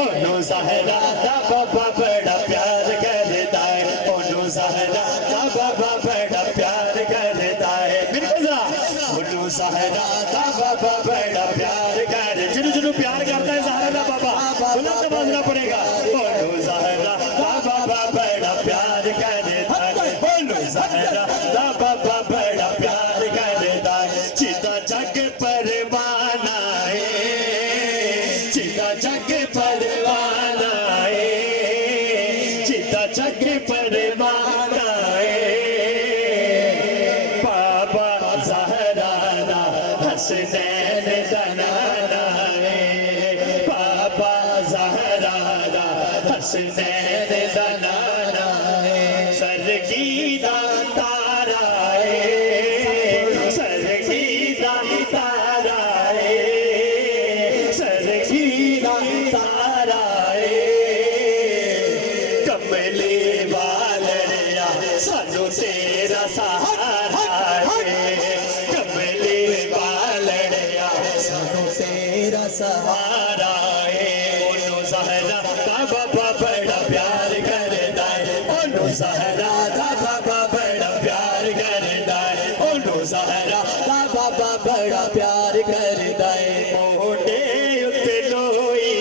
ओनू ज़हरा दा बाबा बड़ा प्यार करता है, ओनू ज़हरा दा बाबा बड़ा प्यार करता है। मिर्जा ओनू ज़हरा दा बाबा बड़ा प्यार कर, जिन्हों जिन्हों प्यार करता है ज़हरा दा बाबा बुलंद बाजना पड़ेगा। ओनू ज़हरा दा बाबा बड़ा प्यार करता है, ओनू ज़हरा दा बाबा बड़ा प्यार करता है। चिता जग परवाना है, चिता जग परवाना है, चिता जग परवाना है। बाबा ज़हरा दा हसनैन दा नाना है, बाबा ज़हरा दा हसनैन दा नाना है। सरगीदा तारा है, सरगीदा तारा है, सरगीदा तारा है। कमले वालड़िया सानू तेरा सहारा है, कमले वालड़िया सानू तेरा सहारा है। ओनू ज़हरा दा बाबा बड़ा प्यार करता है, ओनू ज़हरा दा बाबा बड़ा प्यार करता है, ओनू ज़हरा दा बाबा बड़ा प्यार करता है। मोटे उत्ते लोई,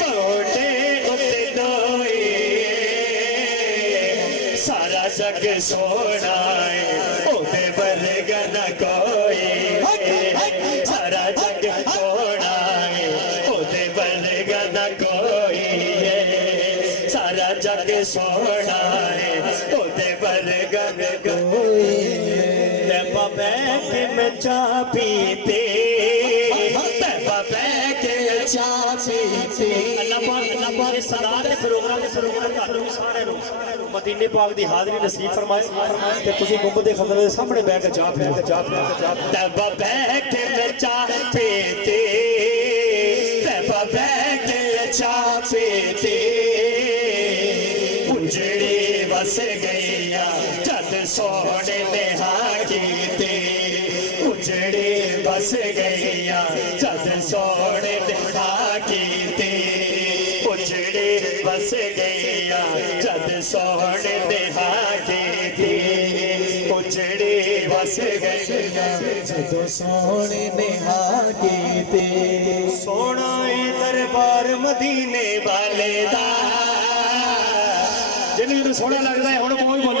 मोटे उत्ते लोई, सारा जग सोना है ओदे वर्गा न कोई, सारा जग सोना है ओदे वर्गा न कोई, सारा जग सोना है ओदे वर्गा न कोई। बाबा के मैं चाह पीते, बाबा के चाह पीते। अल्लाह पाक इस सरदार के प्रोग्राम सारे मदीने पाक दी हाज़री नसीब फरमाए ते तुसी गुंबद खज़र दे सामने बैठ के जा फिर बाबा के मैं चाह पीते, बाबा के चाह पीते। उजड़े बस गईया जद सोने नेहा कीते, उजड़े बस गईया जद सोने नेहा कीते, उजड़े बस गईया जद सोने नेहा कीते, उजड़े बस गईया जद सोने नेहा कीते। सोना दरबार मदीने वाले दा, जिन्हें सोना लगता